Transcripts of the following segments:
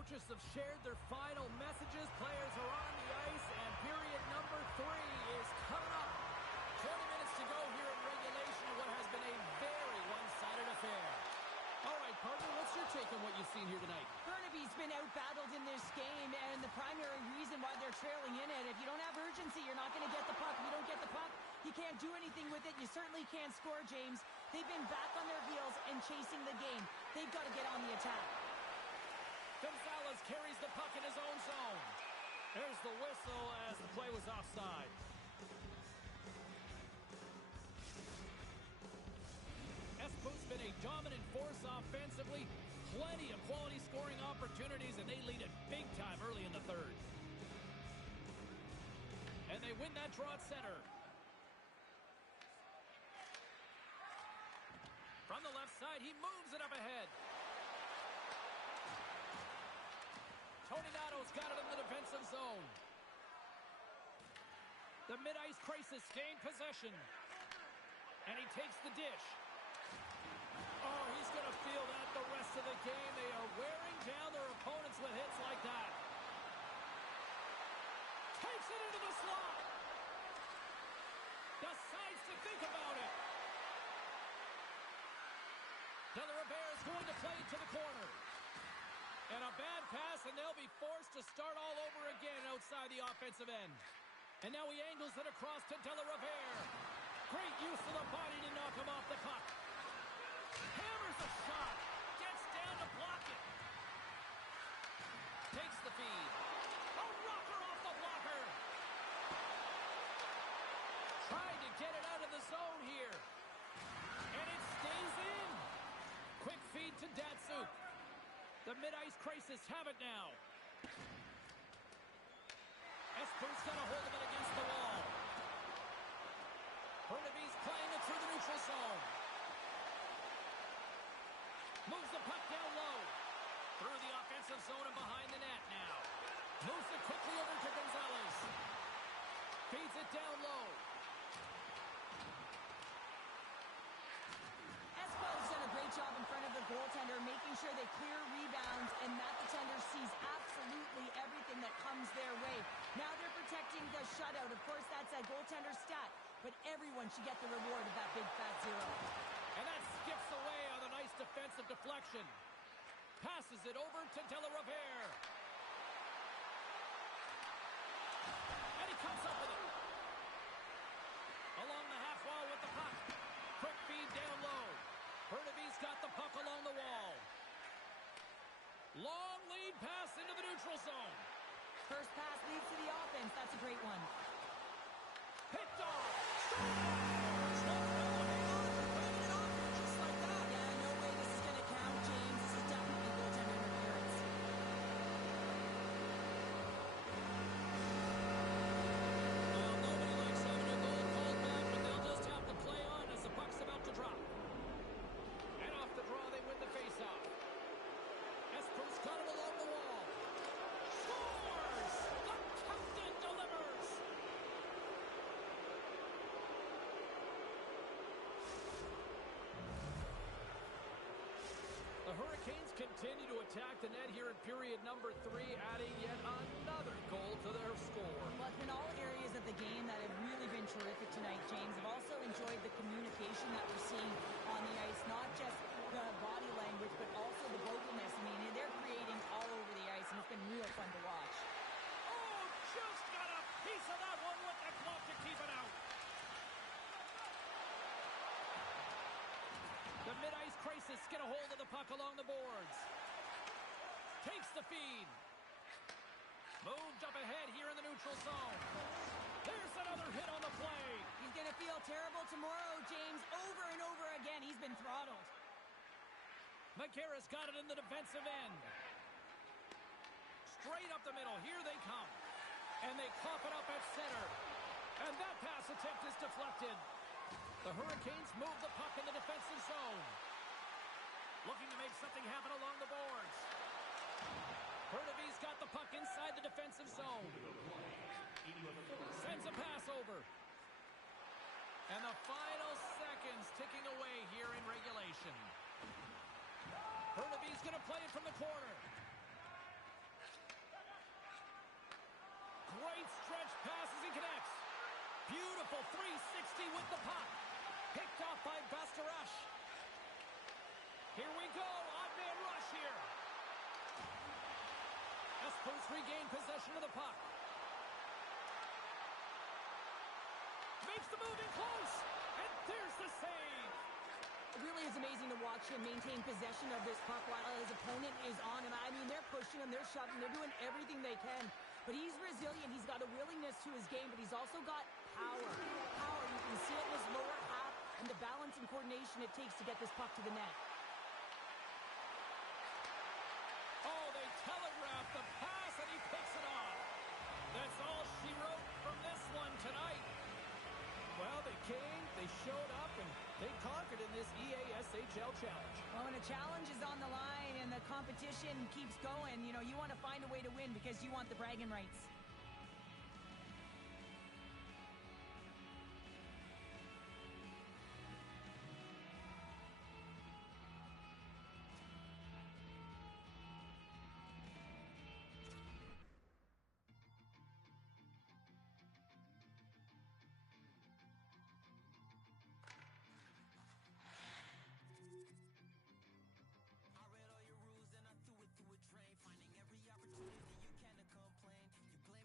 coaches have shared their final messages. Players are on the ice, and period number 3 is coming up. 20 minutes to go here in regulation of what has been a very one-sided affair. All right, partner, what's your take on what you've seen here tonight? Burnaby's been out-battled in this game, and the primary reason why they're trailing in it, if you don't have urgency, you're not going to get the puck. If you don't get the puck, you can't do anything with it. You certainly can't score, James. They've been back on their heels and chasing the game. They've got to get on the attack. Gonzalez carries the puck in his own zone. There's the whistle as the play was offside. Espo's been a dominant force offensively. Plenty of quality scoring opportunities, and they lead it big time early in the third. And they win that draw at center. From the left side, he moves it up ahead. Tony Nato's got it in the defensive zone. The mid-ice crisis gained possession. And he takes the dish. Oh, he's going to feel that the rest of the game. They are wearing down their opponents with hits like that. Takes it into the slot. Decides to think about it. De La Riviere is going to play it to the corner. And a bad pass, and they'll be forced to start all over again outside the offensive end. And now he angles it across to De La Riviere. Great use of the body to knock him off the puck. Hammers a shot. Gets down to block it. Takes the feed. A rocker off the blocker. Trying to get it out of the zone here. And it stays in. Quick feed to Datsuk. The mid-ice crisis have it now. Espo's got a hold of it against the wall. Burnaby's playing it through the neutral zone. Moves the puck down low. Through the offensive zone and behind the net now. Moves it quickly over to Gonzalez. Feeds it down low. Espo's done a great job in front of the goaltender, making sure they clear rebounds, and that defender sees absolutely everything that comes their way. Now they're protecting the shutout. Of course, that's a goaltender stat, but everyone should get the reward of that big fat zero. And that skips away on a nice defensive deflection. Passes it over to De La Riviere. And he comes up with it. Along the half wall with the puck. Quick feed down low. Burnaby's got the puck along the wall. Long lead pass into the neutral zone. First pass leads to the offense. That's a great one. Picked off. Just like that. Yeah, no way this is going to count, James. This is definitely goaltender interference. Well, nobody likes having a goal called back, but they'll just have to play on as the puck's about to drop. And off the draw, they win the faceoff. Espo's got it along the wall. Scores! The captain delivers! The Hurricanes continue to attack the net here in period number 3, adding yet another goal to their score. Well, it's been all areas of the game that have really been terrific tonight, James. I've also enjoyed the communication that we're seeing on the ice, not just the body language, but also the vocalness. I mean, they're creating all over the ice, and it's been real fun to watch. Oh, just got a piece of that one with the glove to keep it out. The mid-ice crisis get a hold of the puck along the boards. Takes the feed. Moved up ahead here in the neutral zone. There's another hit on the play. He's going to feel terrible tomorrow, James. Over and over again, he's been throttled. McGarrett's got it in the defensive end. Straight up the middle. Here they come. And they cough it up at center. And that pass attempt is deflected. The Hurricanes move the puck in the defensive zone. Looking to make something happen along the boards. Burnaby's got the puck inside the defensive zone. Sends a pass over. And the final seconds ticking away here in regulation. Burnaby's going to play it from the corner. Passes and connects. Beautiful 360 with the puck. Picked off by Bastaresh. Here we go. Odd man rush here. Espos regain possession of the puck. Makes the move in close. And there's the save. It really is amazing to watch him maintain possession of this puck while his opponent is on him. I mean, they're pushing him, they're shoving, they're doing everything they can. But he's resilient. He's got a willingness to his game, but he's also got power. Power, you can see it in his lower half and the balance and coordination it takes to get this puck to the net. Oh, they telegraph the pass, and he picks it off. That's all she wrote from this one tonight. Well, they came, they showed up, and they conquered in this EASHL challenge. Well, when a challenge is on the line and the competition keeps going, you know, you want to find a way to win because you want the bragging rights. I read all your rules and I threw it through a drain. Finding every opportunity you can to complain. You blame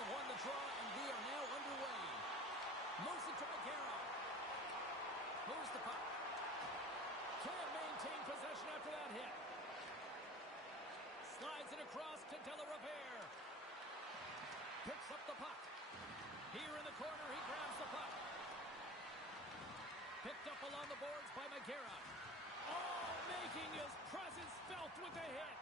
have won the draw, and we are now underway. Moves it to McGarrett. Moves the puck. Can't maintain possession after that hit. Slides it across to De La Riviere. Picks up the puck. Here in the corner, he grabs the puck. Picked up along the boards by McGarrett. Oh, making his presence felt with the hit.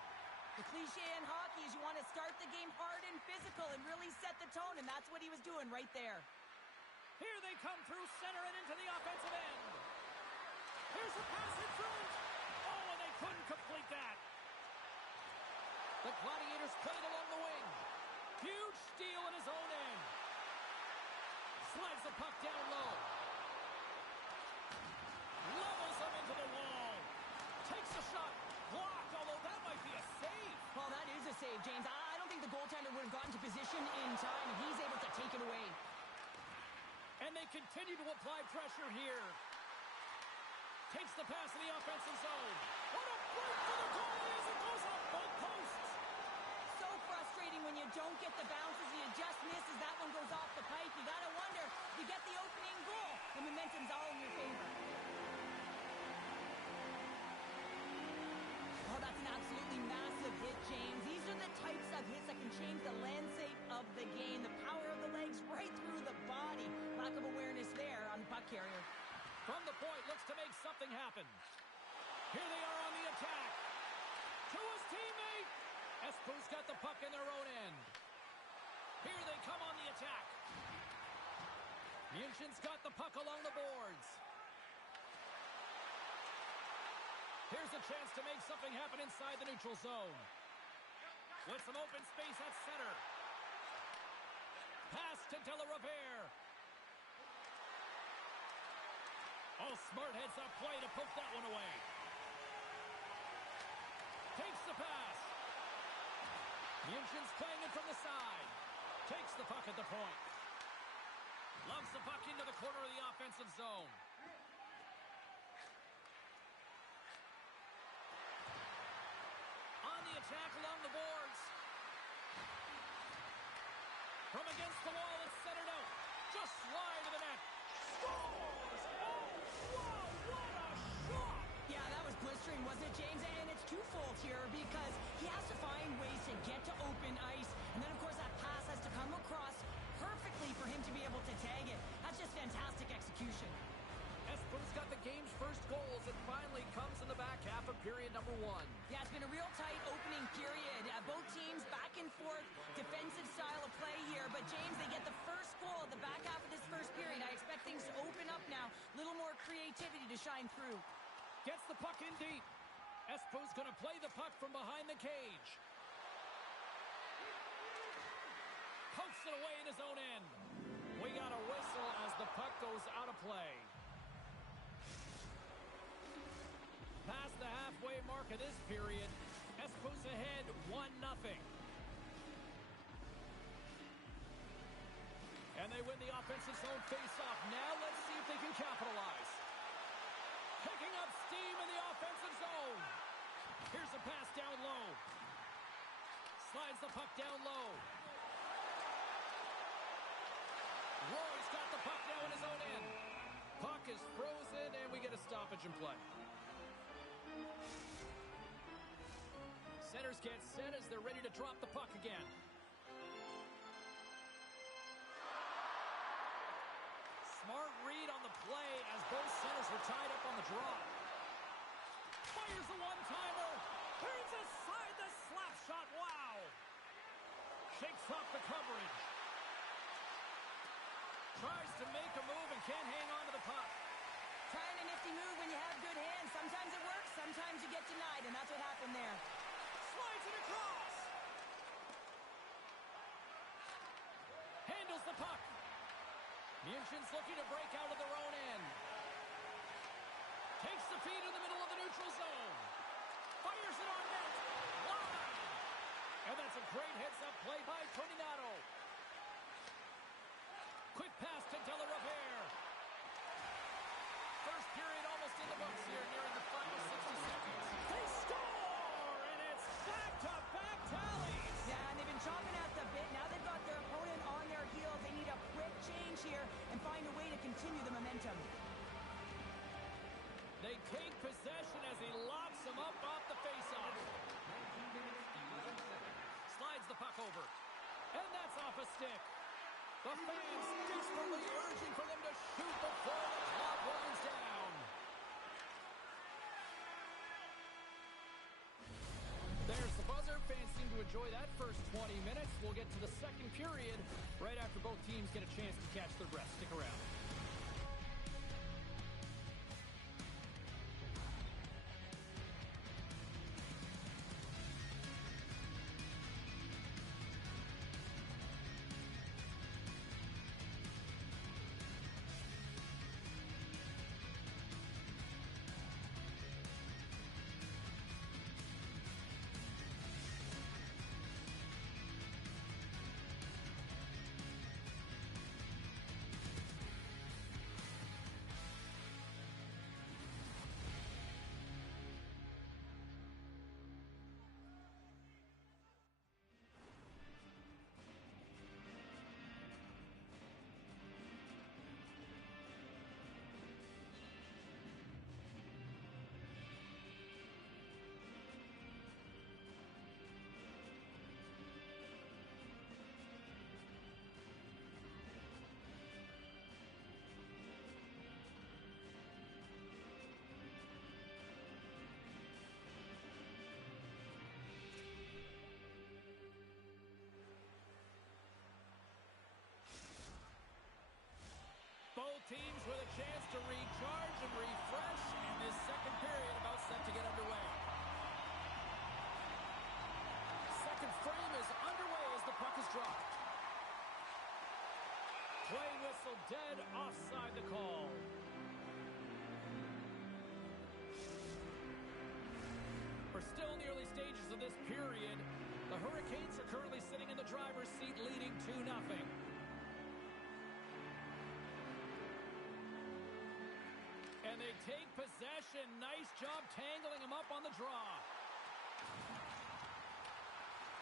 The cliche in hockey is you want to start the game hard and physical and really set the tone, and that's what he was doing right there. Here they come through center and into the offensive end. Here's a pass in front. Oh, and they couldn't complete that. The Gladiators played along the wing. Huge steal in his own end. Slides the puck down low. Levels him into the wall. Takes a shot. Blocked, although that might be a save. Well, that is a save, James. I don't think the goaltender would have gotten to position in time, and he's able to take it away. And they continue to apply pressure here. Takes the pass in the offensive zone. What a break for the goalie as it goes off both posts. So frustrating when you don't get the bounces. You just misses. That one goes off the pipe. You got to wonder, you get the opening goal. The momentum's all in your favor. Oh, that's an absolutely massive hit, James. These are the types of hits that can change the landscape of the game. The power of the legs right through the body. Lack of awareness there on the puck carrier. From the point, looks to make something happen. Here they are on the attack. To his teammate. Espo's got the puck in their own end. Here they come on the attack. Munchen's got the puck along the boards. Here's a chance to make something happen inside the neutral zone. With some open space at center. Pass to De La Riviere. Oh, smart heads-up play to poke that one away. Takes the pass. Munchen's playing it from the side. Takes the puck at the point. Loves the puck into the corner of the offensive zone. On the attack along the boards. From against the wall, it's centered out. Just wide of the net. Scores! Oh, wow, what a shot! Yeah, that was blistering, wasn't it, James? And it's twofold here because he has to find ways to get to open ice. And then, of course, that pass has to come across perfectly for him to be able to tag it. That's just fantastic execution. Espo's got the game's first goals. It finally comes in the back half of period number one. Yeah, it's been a real tight opening period. Both teams back and forth, defensive style of play here. But, James, they get the first goal at the back half of this first period. I expect things to open up now. A little more creativity to shine through. Gets the puck in deep. Espo's going to play the puck from behind the cage. Pokes it away in his own end. We got a whistle as the puck goes out of play. Past the halfway mark of this period, Espo's ahead 1-0. And they win the offensive zone face-off. Now let's see if they can capitalize. Picking up steam in the offensive zone. Here's a pass down low. Slides the puck down low. Roy's got the puck now in his own end. Puck is frozen, and we get a stoppage in play. Centers get set as they're ready to drop the puck again. Smart read on the play as both centers were tied up on the draw. Fires a one-timer. Turns aside the slap shot. Wow. Shakes off the coverage. Tries to make a move and can't hang on to the puck. Trying a nifty move when you have good hands. Sometimes it works, sometimes you get denied, and that's what happened there. Slides it across. Handles the puck. Munchen's looking to break out of their own end. Takes the feed in the middle of the neutral zone. Fires it on net. Wide. And that's a great heads-up play by Toninato. Quick pass to De La Riviere. First period almost in the books here, nearing the final 60 seconds. They score! And it's back-to-back tallies! Yeah, and they've been chopping at the bit. Now they've got their opponent on possession as he locks him up off the faceoff. Slides the puck over. And that's off a stick. The fans desperately urging for them to shoot before the clock winds down. There's the buzzer. Fans seem to enjoy that first 20 minutes. We'll get to the second period right after both teams get a chance to catch their breath. Stick around. Both teams with a chance to recharge and refresh, and this second period about set to get underway. Second frame is underway as the puck is dropped. Play whistle dead, offside the call. We're still in the early stages of this period. The Hurricanes are currently sitting in the driver's seat, leading 2-0. And they take possession. Nice job tangling him up on the draw.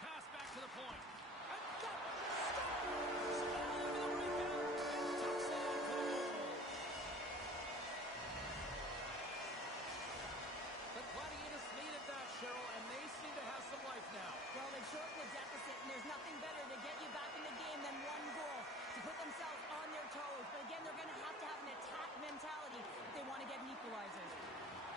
Pass back to the point. And that the Gladiators needed that, Cheryl, and they seem to have some life now. Well, they've shortened the deficit, and there's nothing better to get you back in the game than one goal to put themselves on their toes. But again, they're going to have an attack mentality if they want to get an equalizer.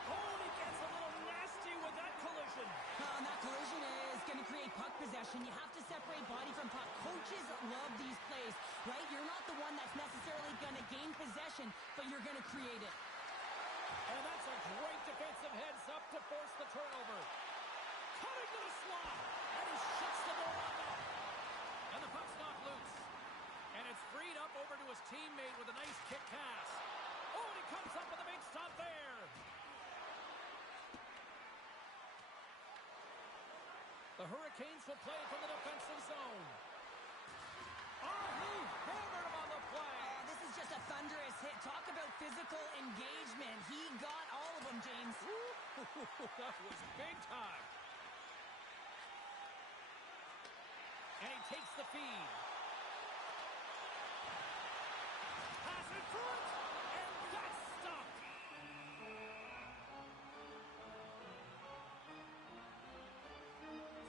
Oh, and he gets a little nasty with that collision. And that collision is going to create puck possession. You have to separate body from puck. Coaches love these plays, right? You're not the one that's necessarily going to gain possession, but you're going to create it. And that's a great defensive heads-up to force the turnover. Cutting to the slot, and he shuts the door on that. And the puck's knocked loose. And it's freed up over to his teammate with a nice kick pass. Oh, and he comes up with a big stop there. The Hurricanes will play from the defensive zone. Oh, he hammered him on the play. This is just a thunderous hit. Talk about physical engagement. He got all of them, James. That was big time. And he takes the feed. Pass in front, and that's stopped.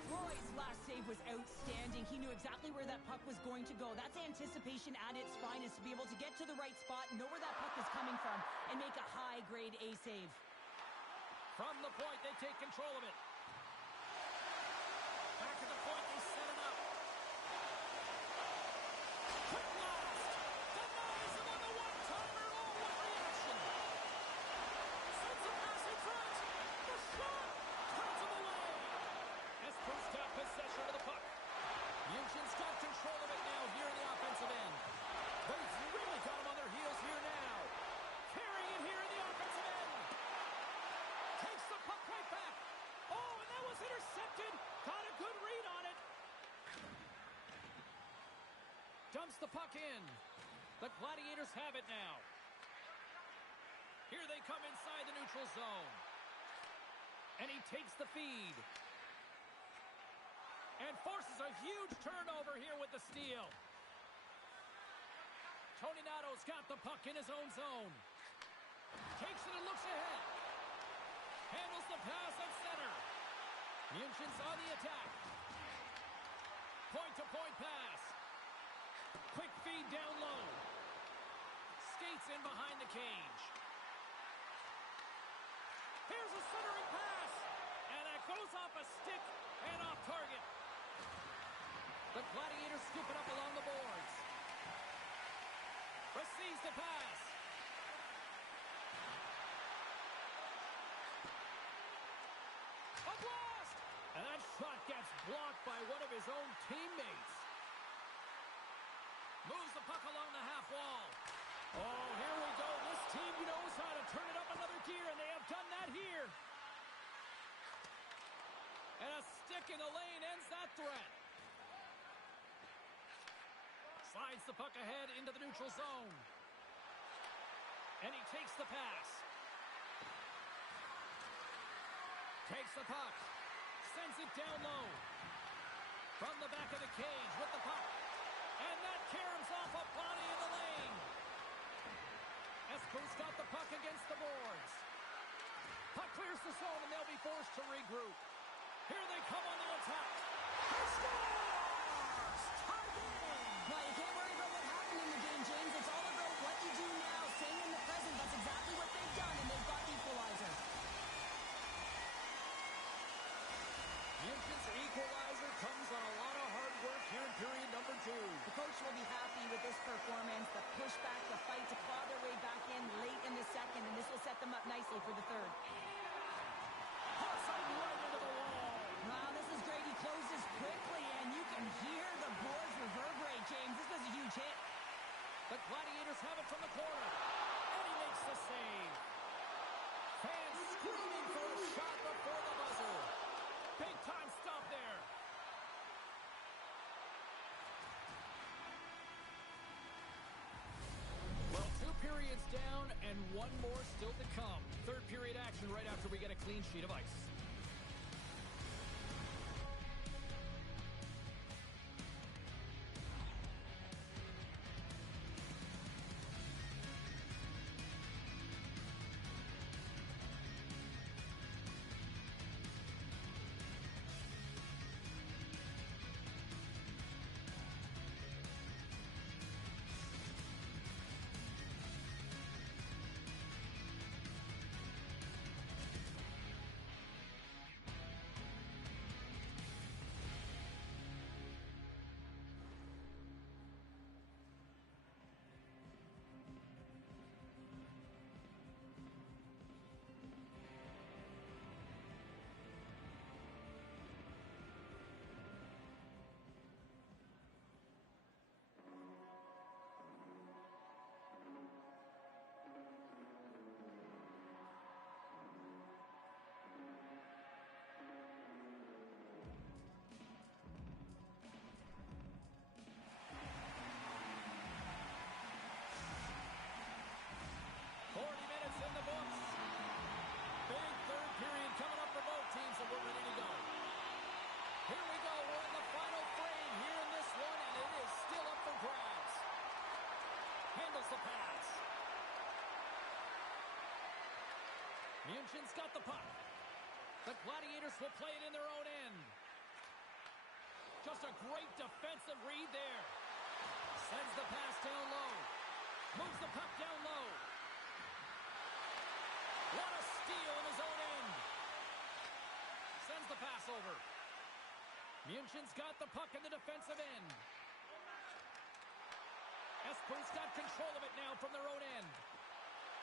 Roy's last save was outstanding. He knew exactly where that puck was going to go. That's anticipation at its finest, to be able to get to the right spot, know where that puck is coming from, and make a high-grade A save. From the point, they take control of it. Back at the point, they set it up. Quick blast! Denies him on the one-timer. Oh, what reaction! Sends a pass in front. The shot turns him away. Esper's got possession of the puck. Eugent's got control of it now here in the offensive end. They've really got him on their heels here now. Carrying it here in the offensive end. Takes the puck right back. Oh, and that was intercepted. Got a good read on it. Dumps the puck in. The Gladiators have it now. Here they come inside the neutral zone. And he takes the feed. And forces a huge turnover here with the steal. Tony Nato's got the puck in his own zone. Takes it and looks ahead. Handles the pass at center. Munchen's on the attack. Point-to-point pass. Quick feed down low. Skates in behind the cage. Here's a centering pass. And that goes off a stick and off target. The Gladiators scoop it up along the boards. Receives the pass. A blast! And that shot gets blocked by one of his own teammates. Moves the puck along the half wall. Oh, here we go. This team knows how to turn it up another gear, and they have done that here. And a stick in the lane ends that threat. Slides the puck ahead into the neutral zone. And he takes the pass. Takes the puck. Sends it down low. From the back of the cage with the puck. And that caroms off a body in the lane. Espo's got the puck against the boards. Puck clears the zone, and they'll be forced to regroup. Here they come on the attack. He scores! Tied in! Well, you can't worry about what happened in the game, James. It's all about what you do now. Staying in the present. That's exactly what they've done, and they've got the equalizer. Munchen's equalizer comes on a lot of hard work here in period number 2. The coach will be happy with this performance, the pushback, the fight to claw their way back in late in the second, and this will set them up nicely for the third. Outside right into the wall. Wow, this is great. He closes quickly, and you can hear the boards reverberate, James. This was a huge hit. The Gladiators have it from the corner. And he makes the save. Fans screaming for a shot before the buzzer. Big time stop there. Well, 2 periods down and 1 more still to come. Third period action right after we get a clean sheet of ice. Munchen's got the puck. The Gladiators will play it in their own end. Just a great defensive read there. Sends the pass down low. Moves the puck down low. What a steal in his own end. Sends the pass over. Munchen's got the puck in the defensive end. Espo's got control of it now from their own end.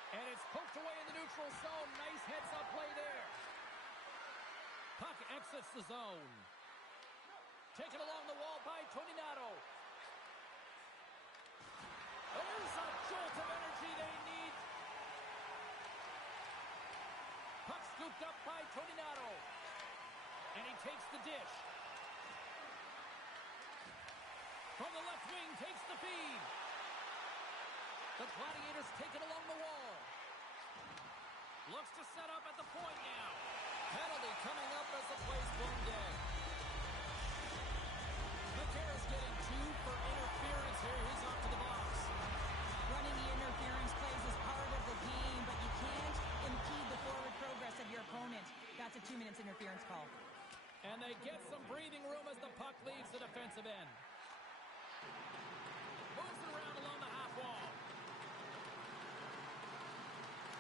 And it's poked away in the neutral zone. Nice heads-up play there. Puck exits the zone. Taken along the wall by Toninato. There's a jolt of energy they need. Puck scooped up by Toninato. And he takes the dish. From the left wing, takes the feed. The Gladiators take it along the wall. Looks to set up at the point now. Penalty coming up as the play's blown dead. McCarra's getting 2 for interference here. He's off to the box. Running the interference plays is part of the game, but you can't impede the forward progress of your opponent. And they get some breathing room as the puck leaves the defensive end. Moves it around along the half wall.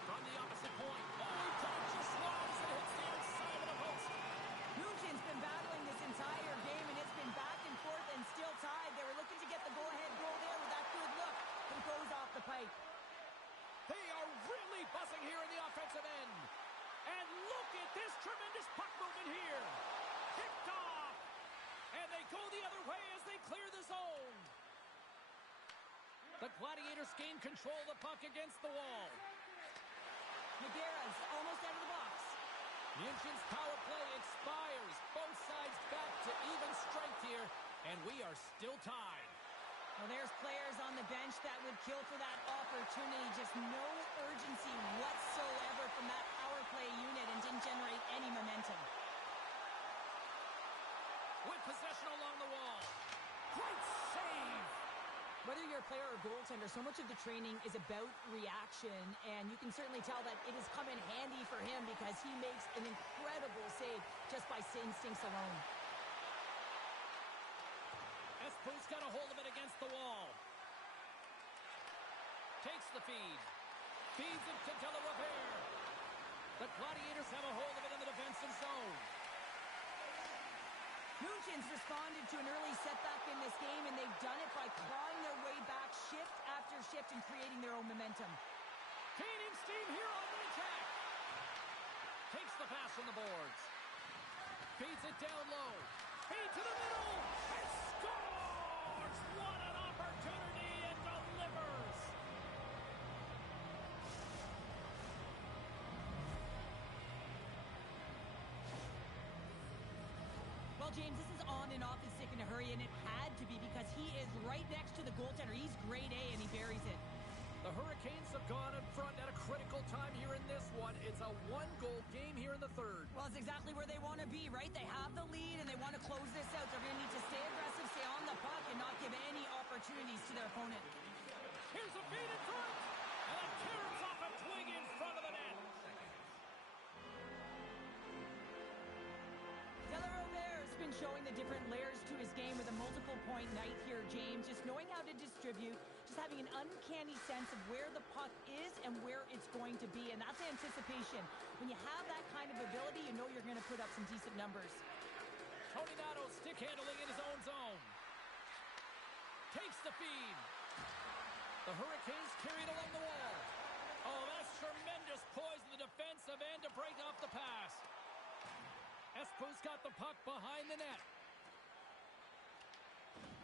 From the opposite point. Oh, he just slides and hits the outside of the post. Nugent's been battling this entire game, and it's been back and forth and still tied. They were looking to get the go-ahead goal there with that good look. It goes off the pipe. They are really buzzing here in the offensive end. And look at this tremendous puck movement here. Kicked off. And they go the other way as they clear the zone. The Gladiators gain control of the puck against the wall. Nogueira's almost out of the box. Munchen's power play expires. Both sides back to even strength here. And we are still tied. Well, there's players on the bench that would kill for that opportunity. Just no urgency whatsoever from that power play unit and didn't generate any momentum. With possession along the wall. Great save! Whether you're a player or goaltender, so much of the training is about reaction, and you can certainly tell that it has come in handy for him because he makes an incredible save just by instincts alone. Espo's got a hold of it against the wall. Takes the feed. Feeds it to Delarive. The Gladiators have a hold of it in the defensive zone. Munchen's responded to an early setback in this game, and they've done it by clawing their way back shift after shift and creating their own momentum. Gaining steam here on the attack. Takes the pass from the boards. Feeds it down low. Feed to the middle. And scores! What an opportunity, and delivers! Well, James, this is on and off his stick in a hurry, and it had to be because he is right next to the goaltender. He's grade A, and he buries it. The Hurricanes have gone in front at a critical time here in this one. It's a one-goal game here in the third. Well, it's exactly where they want to be, right? They have the lead, and they want to close this out. They're going to need to stay aggressive, stay on the puck, and not give any opportunities to their opponent. Here's a feed in front, and it tears off a twig in front of the net. Delarive's been showing the different layers to his game with a multiple-point night here, James. Just knowing how to distribute, just having an uncanny sense of where the puck is and where it's going to be, and that's anticipation. When you have that kind of ability, you know you're going to put up some decent numbers. Tony Nato stick handling in his own zone. Takes the feed. The Hurricanes carry it along the wall. Oh, that's tremendous poise in the defensive end to break off the pass. Espo's got the puck behind the net.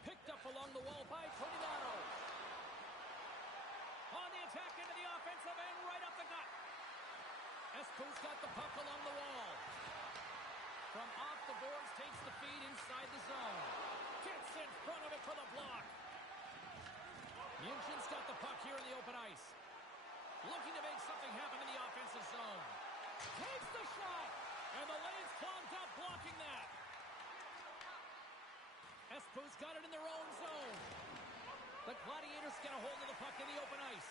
Picked up along the wall by Tony Nato. On the attack into the offensive end, right up the gut. Espo's got the puck along the wall. From off the boards, takes the feed inside the zone. Gets in front of it for the block. Munchen's got the puck here in the open ice. Looking to make something happen in the offensive zone. Takes the shot. And the lane's clogged up, blocking that. Espo's got it in their own zone. The Gladiators get a hold of the puck in the open ice.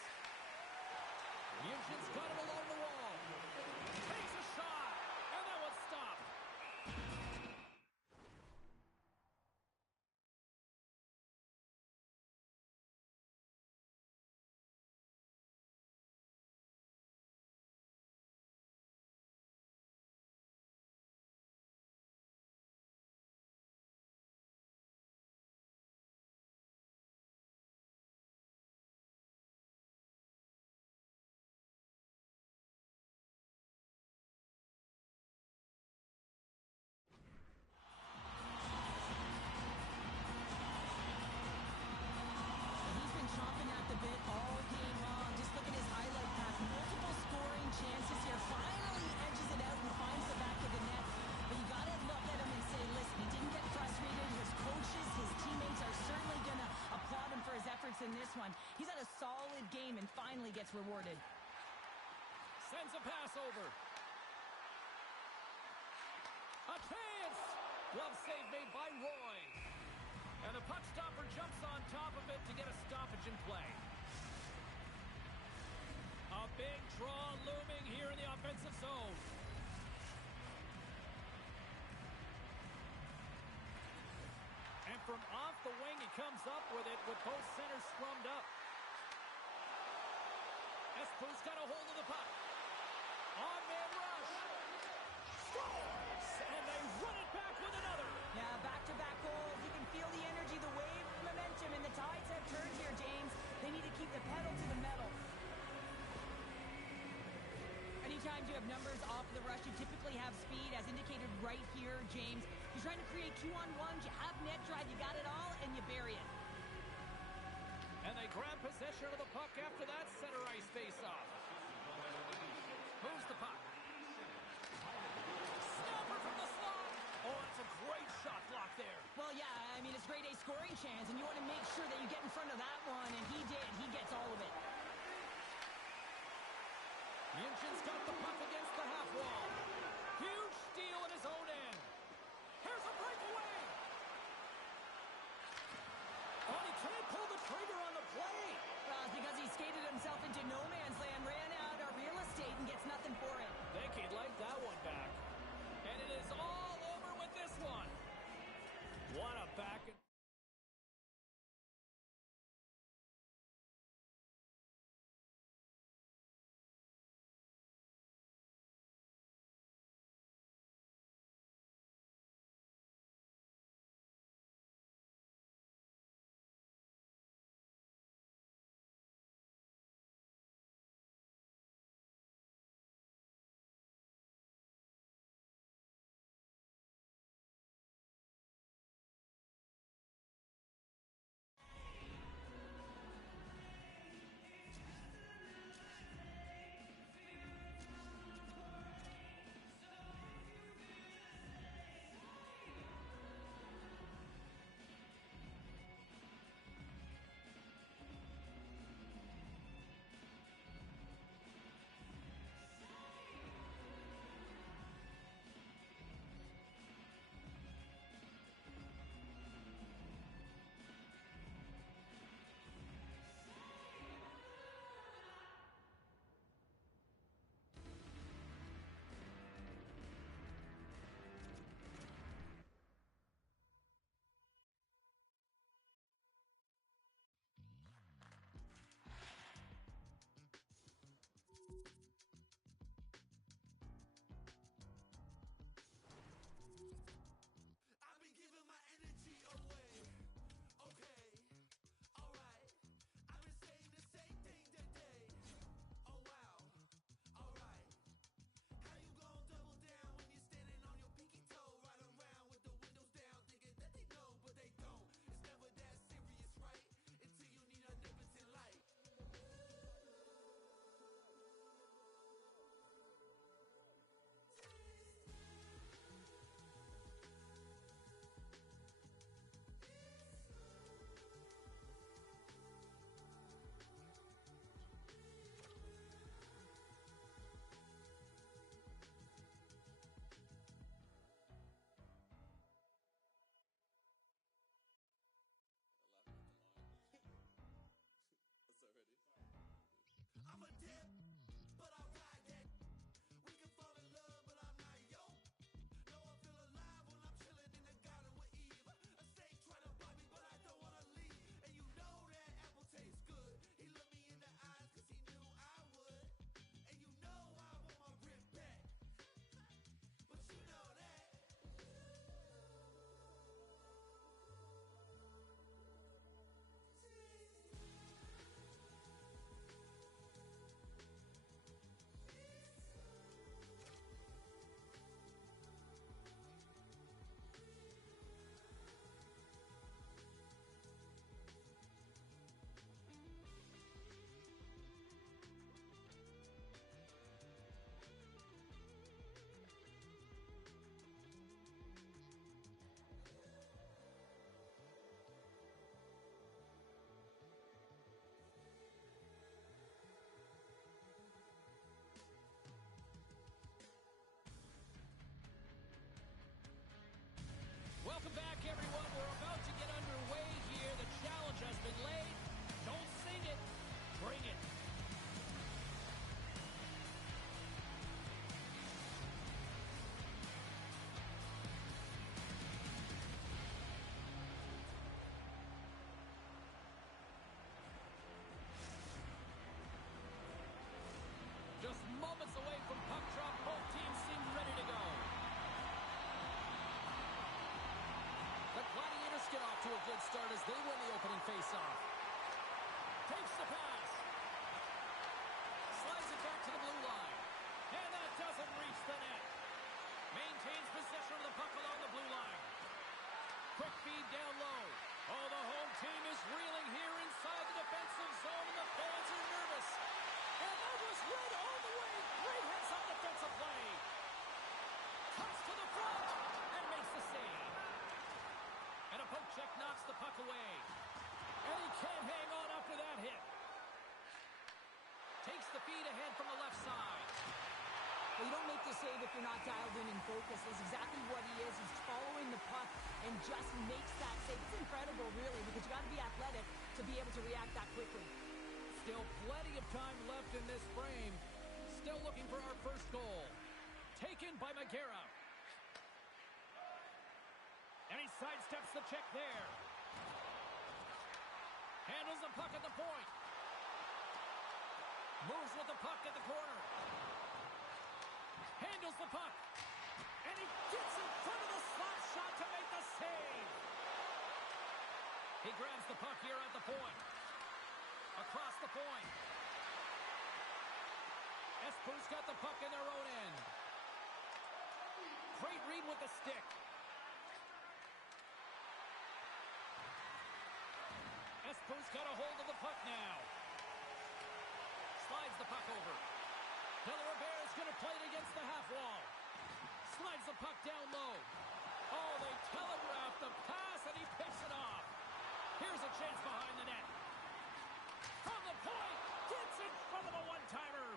Munchen's got it along the wall. Takes a shot. And that one's stopped. He's been chomping at the bit all game long. Just look at his highlight pass. Multiple scoring chances here. Finally edges it out and finds the back of the net. But you got to look at him and say, listen, he didn't get frustrated. His coaches, his teammates are certainly going to applaud him for his efforts in this one. He's had a solid game and finally gets rewarded. Sends a pass over. A chance! Glove save made by Roy. And the puck stopper jumps on top of it to get a stoppage in play. A big draw looming here in the offensive zone. from off the wing. He comes up with it with both centers scrummed up. Espo's got a hold of the puck. On-man rush. Scores! And they run it back with another. Yeah, back-to-back goals. You can feel the energy, the wave, momentum, and the tides have turned here, James. They need to keep the pedal to the metal. Anytime you have numbers off of the rush, you typically have speed, as indicated right here, James. You're trying to create two-on-ones. You have net drive. You got it all, and you bury it. And they grab possession of the puck after that center ice face-off. Moves the puck. Snapper from the slot. Oh, that's a great shot block there. Well, yeah, I mean, it's grade A scoring chance, and you want to make sure that you get in front of that one, and he did. He gets all of it. Minchin's got the puck against the half wall. Huge steal at his own end. Here's a breakaway. Oh, he can't pull the trigger on the play. Well, it's because he skated himself into no man's land, ran out of real estate, and gets nothing for it. Think he'd like that one back. And it is all over with this one. What a back and they win the opening faceoff. Takes the pass. Slides it back to the blue line. And that doesn't reach the net. Maintains possession of the puck along the blue line. Quick feed down low. Oh, the home team is reeling here inside the defensive zone, and the fans are nervous. And that was Red all the way. Great heads-up defensive play. Cuts to the front and makes the save. And a poke check knocks the puck away. And he can't hang on after that hit. Takes the feed ahead from the left side. Well, you don't make the save if you're not dialed in and focused. That's exactly what he is. He's following the puck and just makes that save. It's incredible, really, because you got to be athletic to be able to react that quickly. Still plenty of time left in this frame. Still looking for our first goal. Taken by Magera. And he sidesteps the check there. Handles the puck at the point. Moves with the puck at the corner. Handles the puck. And he gets in front of the slot shot to make the save. He grabs the puck here at the point. Across the point. Espo's got the puck in their own end. Great read with the stick. Espo's got a hold of the puck now. Slides the puck over. Rivera is going to play it against the half wall. Slides the puck down low. Oh, they telegraphed the pass, and he picks it off. Here's a chance behind the net. From the point, gets in front of a one-timer.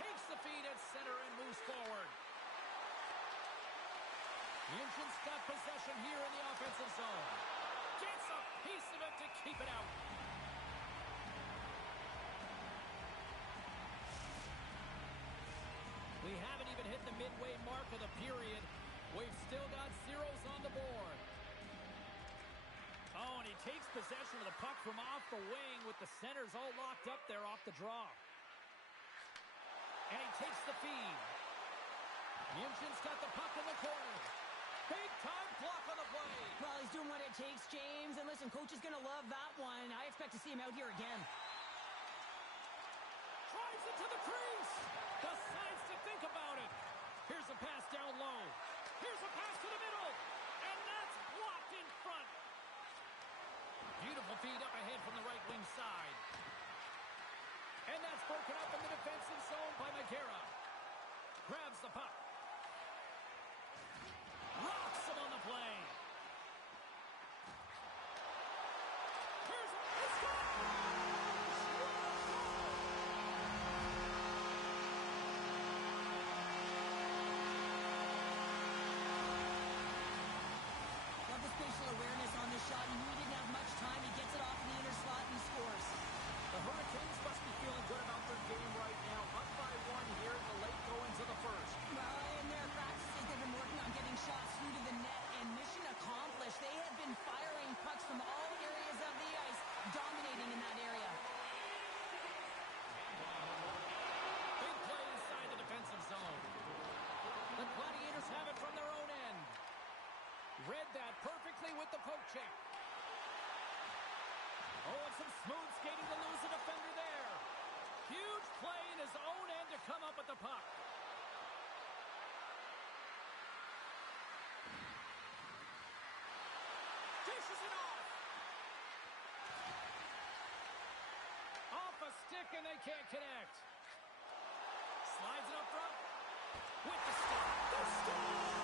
Takes the feed at center and moves forward. Munchen's got possession here in the offensive zone. Gets a piece of it to keep it out. We haven't even hit the midway mark of the period. We've still got zeros on the board. Oh, and he takes possession of the puck from off the wing with the centers all locked up there off the draw. And he takes the feed. Munchen's got the puck in the corner. Big-time block on the play. Well, he's doing what it takes, James. And listen, coach is going to love that one. I expect to see him out here again. Drives it to the crease. Decides to think about it. Here's a pass down low. Here's a pass to the middle. And that's blocked in front. Beautiful feed up ahead from the right wing side. And that's broken up in the defensive zone by Magera. Grabs the puck. Rocks him on the play. Here's a score! Love the spatial awareness on this shot. He knew he didn't have much time. He gets it off in the inner slot and he scores. The Hurricanes must be feeling good about their game right now. Up by one here in the late goings of the first. Well, in their practices, they've been working on getting shots through to the net, and mission accomplished. They have been firing pucks from all areas of the ice, dominating in that area. Big play inside the defensive zone. The Gladiators have it from their own end. Read that perfectly with the poke check. Oh, and some smooth skating to lose a defender there. Huge play in his own end to come up with the puck. Dishes it off. Off a stick and they can't connect. Slides it up front. With the stick. The score!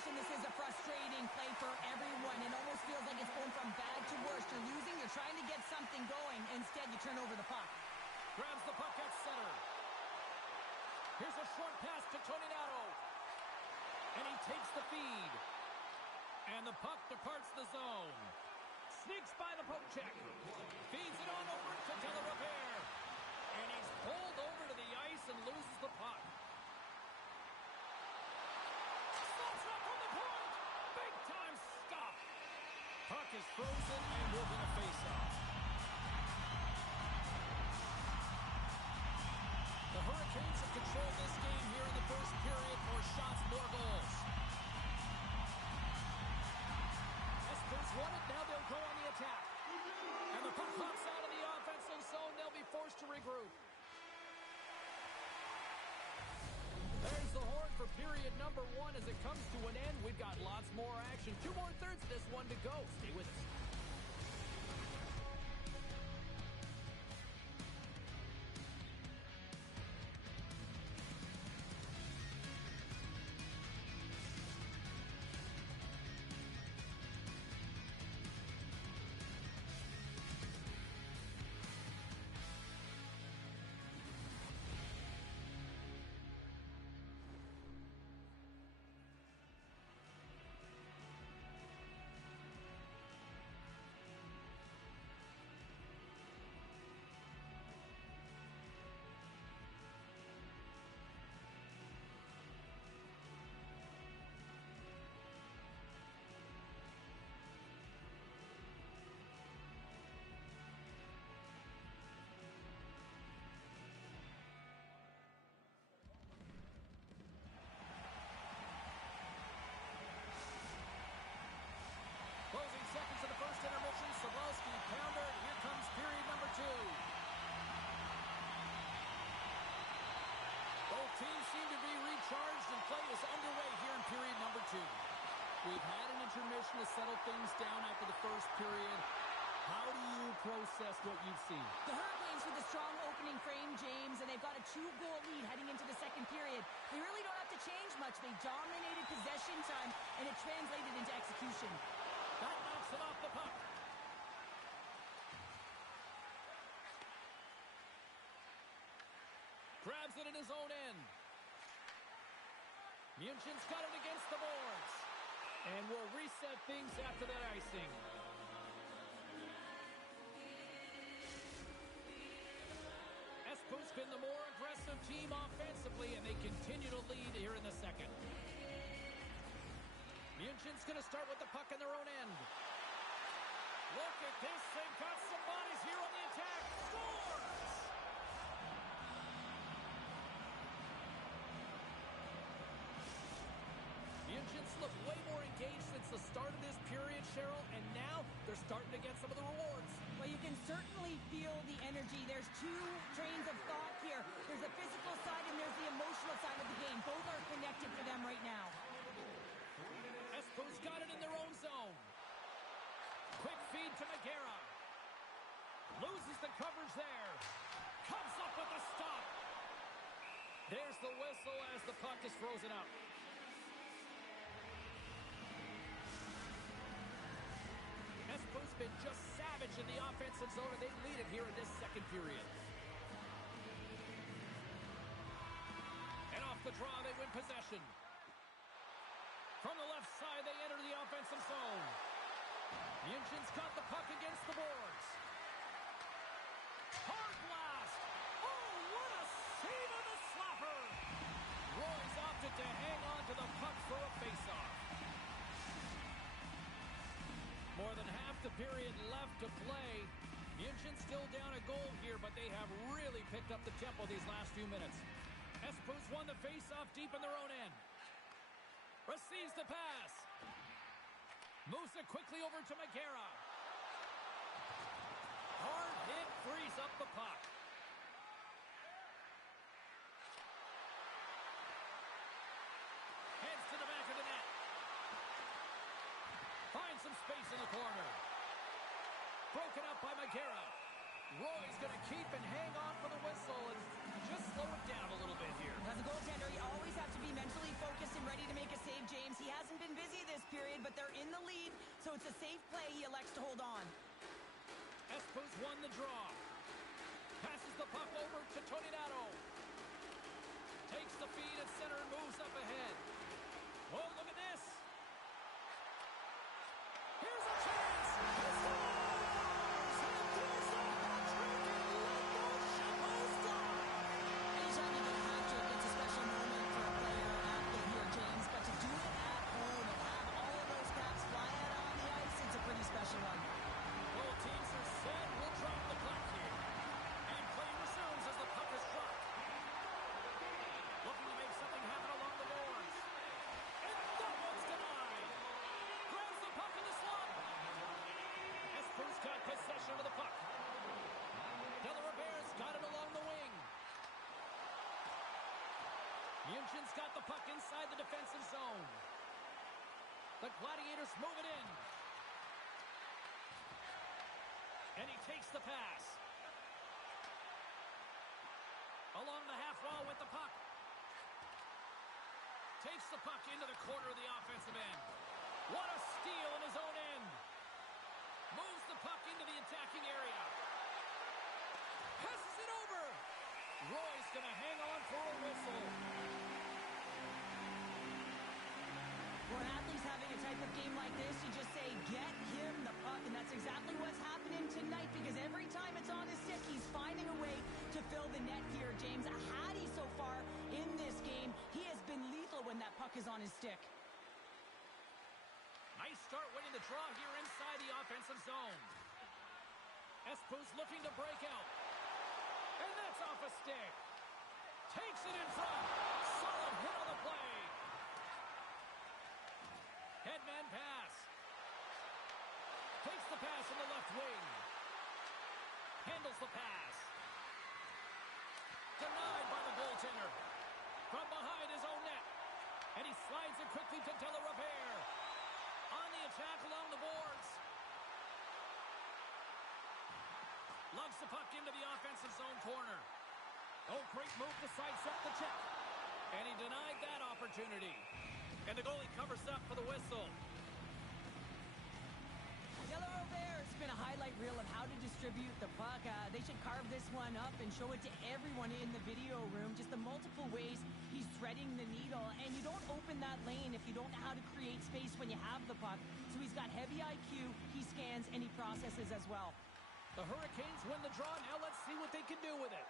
This is a frustrating play for everyone. It almost feels like it's going from bad to worse. You're losing, you're trying to get something going. Instead, you turn over the puck. Grabs the puck at center. Here's a short pass to Toninato. And he takes the feed. And the puck departs the zone. Sneaks by the poke check. Feeds it on over to De La Riviere. And he's pulled over to the ice and loses the puck. Slots up from the point. Big time stop. Puck is frozen and we're going to face off. The Hurricanes have controlled this game here in the first period. More shots, more goals. Espers won it. Now they'll go on the attack. And the puck hops out of the offensive zone. They'll be forced to regroup. There's the horn for period number 1 as it comes to an end. We've got lots more action. 2 more thirds of this one to go. Stay with us. Closing seconds of the first intermission. Sablowski pounder. Here comes period number 2. Both teams seem to be recharged and play is underway here in period number 2. We've had an intermission to settle things down after the first period. How do you process what you've seen? The Hurricanes with a strong opening frame, James, and they've got a 2-goal lead heading into the second period. They really don't have to change much. They dominated possession time, and it translated into execution. That knocks it off the puck. Grabs it in his own end. Munchin's got it against the boards. And we'll reset things after that icing. Espo's been the more aggressive team offensively, and they continue to lead here in the second. Munchin's going to start with the puck in their own end. Look at this. They've got some bodies here on the attack. Scores! Munchin's look way more engaged since the start of this period, Cheryl, and now they're starting to get some of the rewards. Well, you can certainly feel the energy. There's 2 trains of thought here. There's a physical side and there's the emotional side of the game. Both are connected for them right now. Espo's got it in their own zone. Quick feed to Magera. Loses the coverage there. Comes up with a stop. There's the whistle as the puck is frozen up. Espo's been just savage in the offensive zone, and they lead it here in this second period. And off the draw, they win possession. From the left side, they enter the offensive zone. Munchin's got the puck against the boards. Hard blast. Oh, what a save of the slapper. Roy's opted to hang on to the puck for a faceoff. More than half the period left to play. Munchin's still down a goal here, but they have really picked up the tempo these last few minutes. Espo's won the faceoff deep in their own end. Receives the pass. Moves it quickly over to Magera. Hard hit frees up the puck. Heads to the back of the net. Finds some space in the corner. Broken up by Magera. Roy's going to keep and hang on for the whistle and just slow it down a little bit here. As a goaltender, you always have to be mentally focused and ready to make a save, James. He hasn't been busy this period, but they're in the lead, so it's a safe play. He elects to hold on. Espo's won the draw. Passes the puck over to Toninato. Takes the feed at center and moves up ahead. Oh, look at this. Here's a chance. He scores! possession of the puck. Rivera's got it along the wing. Munchen's got the puck inside the defensive zone. The Gladiators move it in. And he takes the pass. Along the half wall with the puck. Takes the puck into the corner of the offensive end. What a steal in his own end. Moves the puck into the attacking area. Passes it over. Roy's going to hang on for a whistle. When athletes having a type of game like this, you just say, get him the puck. And that's exactly what's happening tonight, because every time it's on his stick, he's finding a way to fill the net here, James. A Hattie so far in this game. He has been lethal when that puck is on his stick. Nice start winning the draw here inside the offensive zone. Espo's looking to break out. And that's off a stick. Takes it in front. Solid hit on the play. Headman pass. Takes the pass in the left wing. Handles the pass. Denied by the goaltender. From behind his own net. And he slides it quickly to Rivera. On the attack along the boards. Lugs the puck into the offensive zone corner. Oh, great move to sidestep the check. And he denied that opportunity. And the goalie covers up for the whistle. Rivera's been a highlight reel of how to distribute the puck. They should carve this one up and show it to everyone in the video room. Just the multiple ways he's threading the needle. And you don't open that lane if you don't know how to create space when you have the puck. So he's got heavy IQ, he scans, and he processes as well. The Hurricanes win the draw. Now let's see what they can do with it.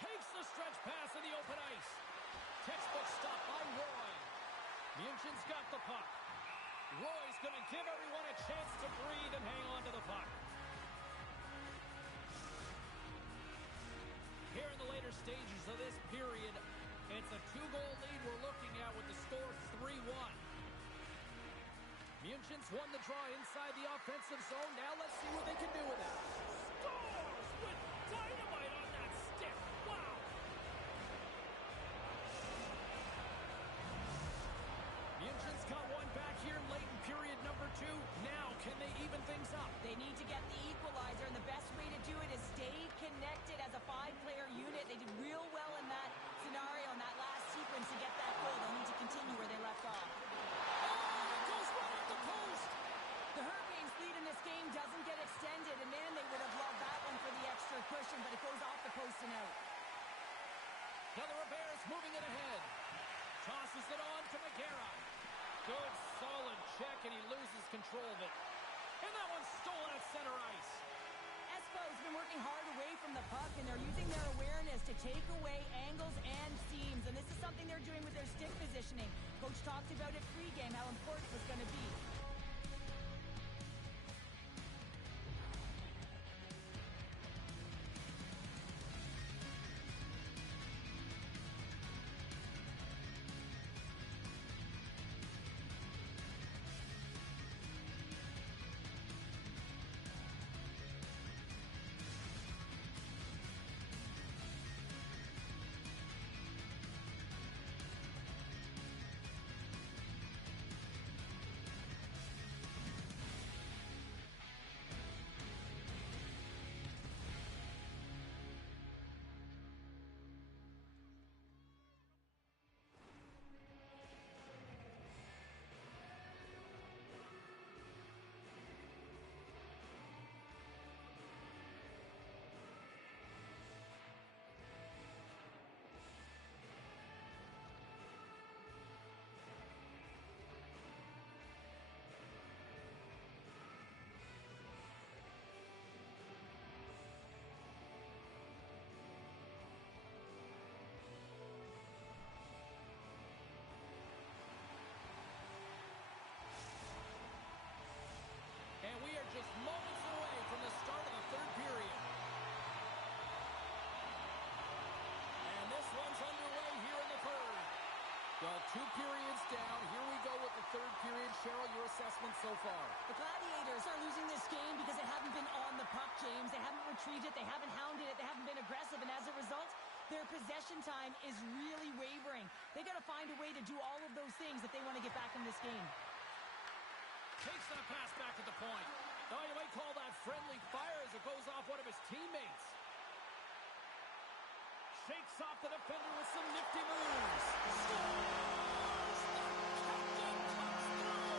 Takes the stretch pass in the open ice. Textbook stop by Roy. Munchen's got the puck. Roy's going to give everyone a chance to breathe and hang on to the puck. Here in the later stages of this period, it's a 2-goal lead we're looking at with the score 3-1. Munchen's won the draw inside the offensive zone. Now let's see what they can do with it. Scores with dynamite on that stick. Wow. Munchen's got one back here late in period number 2. Now can they even things up? They need to get the equalizer, and the best way to do it is stay connected as a 5-player unit. They did real well in that scenario, in that last sequence to get that goal. They need to continue where they left off. The Hurricanes' lead in this game doesn't get extended, and man, they would have loved that one for the extra cushion, but it goes off the post and out. Rivera's moving it ahead. Tosses it on to McGarrett. Good, solid check, and he loses control of it. And that one's stolen at center ice. Espo's been working hard away from the puck, and they're using their awareness to take away angles and seams, and this is something they're doing with their stick positioning. Coach talked about it pregame, how important it was going to be. Well, 2 periods down. Here we go with the third period. Cheryl, your assessment so far? The Gladiators are losing this game because they haven't been on the puck, James. They haven't retreated. They haven't hounded it. They haven't been aggressive. And as a result, their possession time is really wavering. They got to find a way to do all of those things if they want to get back in this game. Takes that pass back at the point. Oh, you might call that friendly fire as it goes off one of his teammates. Shakes off the defender with some nifty moves. Scores! The captain comes through!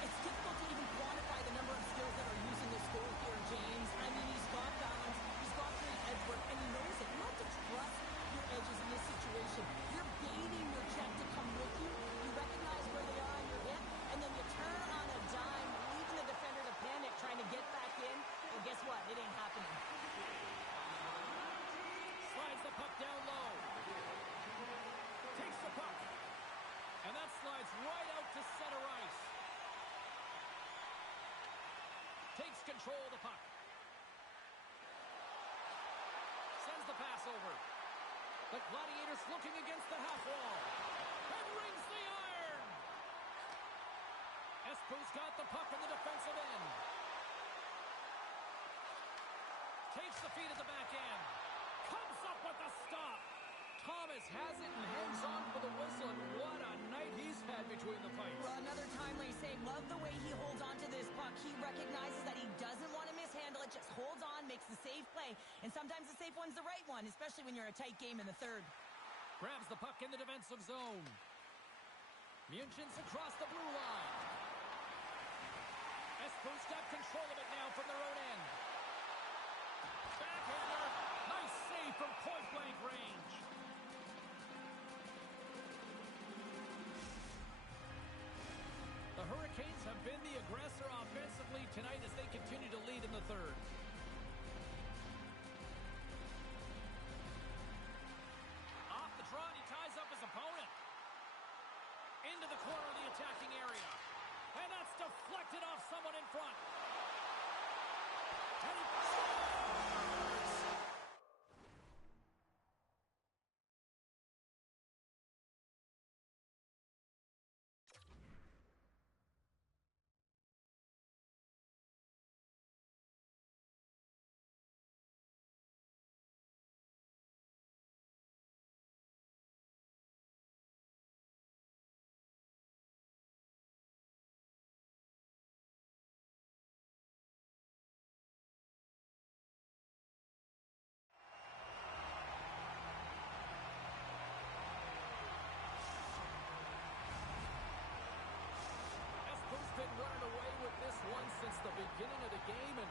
It's difficult to even quantify the number of skills that are using this goal here, James. I mean, he's got balance, he's got great edge work, and he knows it. You have to trust your edges in this situation. You're baiting your check to come with you. You recognize where they are on your hip, and then you turn on a dime, leaving the defender to panic, trying to get back in. Well, guess what? It ain't happening. Slides the puck down low. Takes the puck. And that slides right out to center ice. Takes control of the puck. Sends the pass over. The Gladiators looking against the half wall. And rings the iron. Espo's got the puck in the defensive end. Takes the feed at the back end. Comes up with the stop. Thomas has it and hangs on for the whistle. And what a night he's had between the pipes. Well, another timely save. Love the way he holds on to this puck. He recognizes that he doesn't want to mishandle it. Just holds on, makes the safe play. And sometimes the safe one's the right one, especially when you're in a tight game in the third. Grabs the puck in the defensive zone. Munchin's across the blue line. Espo's got control of it now from their own end. Backhander. Nice save from point-blank range. The Hurricanes have been the aggressor offensively tonight as they continue to lead in the third. Off the draw, he ties up his opponent. Into the corner of the attacking area. And that's deflected off someone in front. And he scores! Been running away with this one since the beginning of the game, and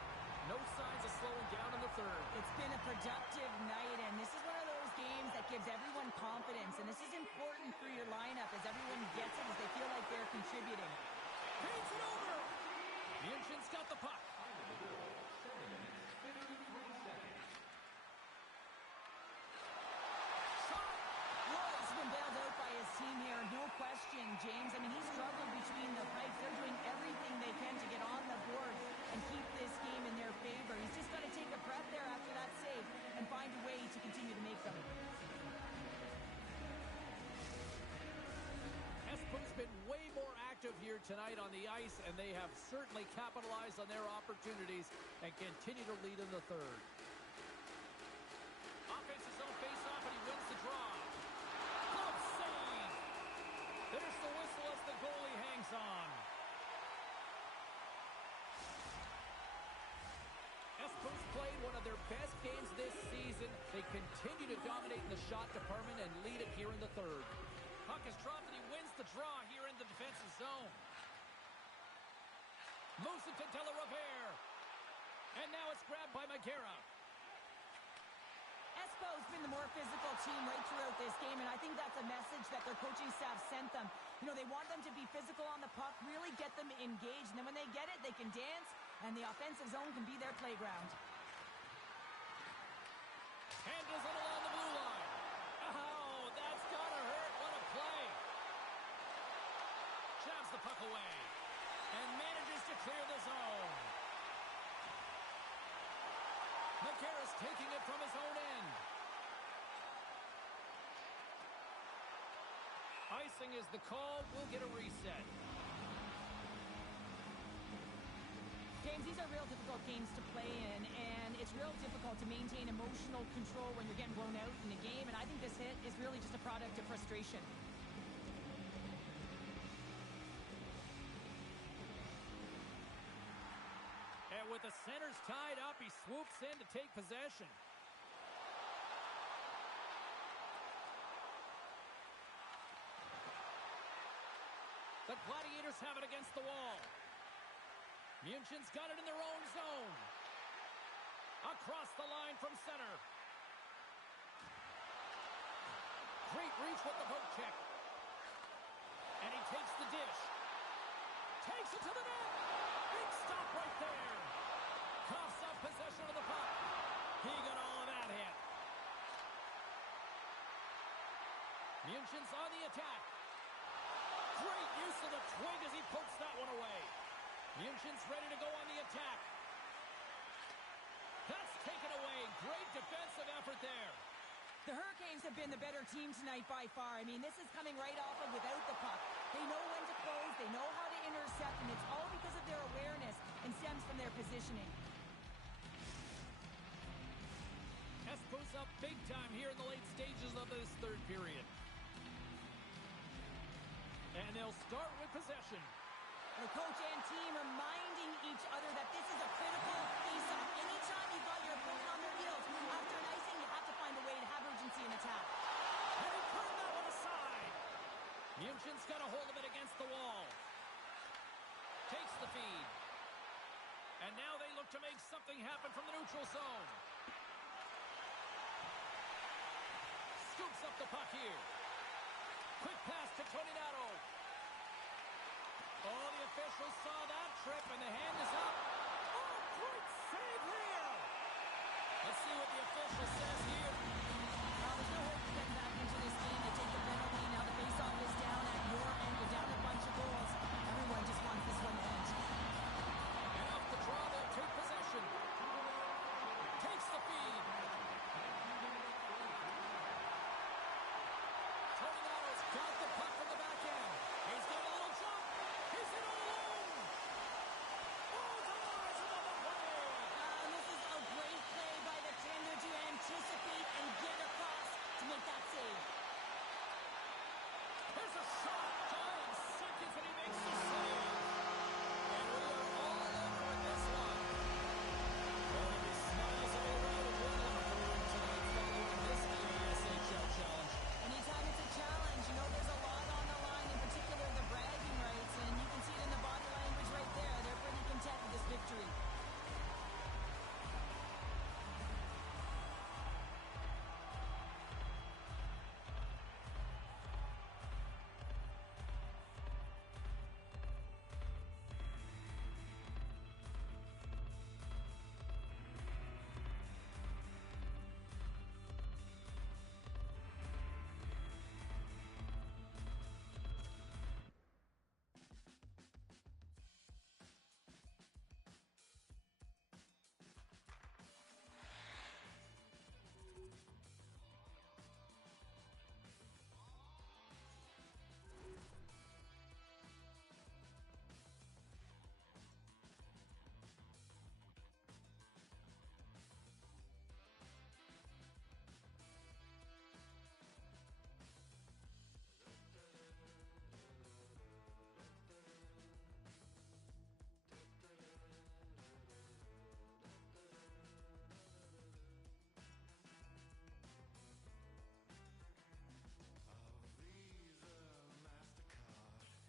no signs of slowing down in the third. It's been a productive night, and this is one of those games that gives everyone confidence, and this is important for your lineup as everyone gets it, as they feel like they're contributing. Paints it over! Munchin's got the puck. Been bailed out by his team here, no question, James. I mean, he struggled between the pipes. They're doing everything they can to get on the board and keep this game in their favor. He's just got to take a breath there after that save and find a way to continue to make them. Espo's been way more active here tonight on the ice, and they have certainly capitalized on their opportunities and continue to lead in the third. Offensive zone face-off, and he wins the draw. There's the whistle as the goalie hangs on. Espo's played one of their best games this season. They continue to dominate in the shot department and lead it here in the third. Puck is dropped and he wins the draw here in the defensive zone. Moves it to De La Riviere. And now it's grabbed by Magera. Espo's been the more physical team right throughout this game, and I think that's a message that their coaching staff sent them. You know, they want them to be physical on the puck, really get them engaged, and then when they get it, they can dance, and the offensive zone can be their playground. Handles it along the blue line. Oh, that's gotta hurt. What a play. Jabs the puck away and manages to clear the zone. taking it from his own end. Icing is the call. We'll get a reset. James, these are real difficult games to play in, and it's real difficult to maintain emotional control when you're getting blown out in a game, and I think this hit is really just a product of frustration. And with the centers tied up, he swoops in to take possession. The Gladiators have it against the wall. München's got it in their own zone. Across the line from center. Great reach with the poke check. And he takes the dish. Takes it to the net. Big stop right there. Coughs up possession of the puck. He got all of that hit. München's on the attack. Great use of the twig as he pokes that one away. München's ready to go on the attack. That's taken away. Great defensive effort there. The Hurricanes have been the better team tonight by far. I mean, this is coming right off of without the puck. They know when to close, they know how to intercept, and it's all because of their awareness and stems from their positioning. Espo's up big time here in the late stages of this third period. And they'll start with possession. The coach and team reminding each other that this is a critical face-off. Anytime you've got your opponent on their heels, after an icing, you have to find a way to have urgency in attack. And he put that one aside. München's got a hold of it against the wall. Takes the feed. And now they look to make something happen from the neutral zone. Scoops up the puck here. Quick pass to Toninato. Oh, the officials saw that trip, and the hand is up. Oh, great save here. Let's see what the official says here. There's no hope of getting back into this game. They take the penalty. Now the face-off is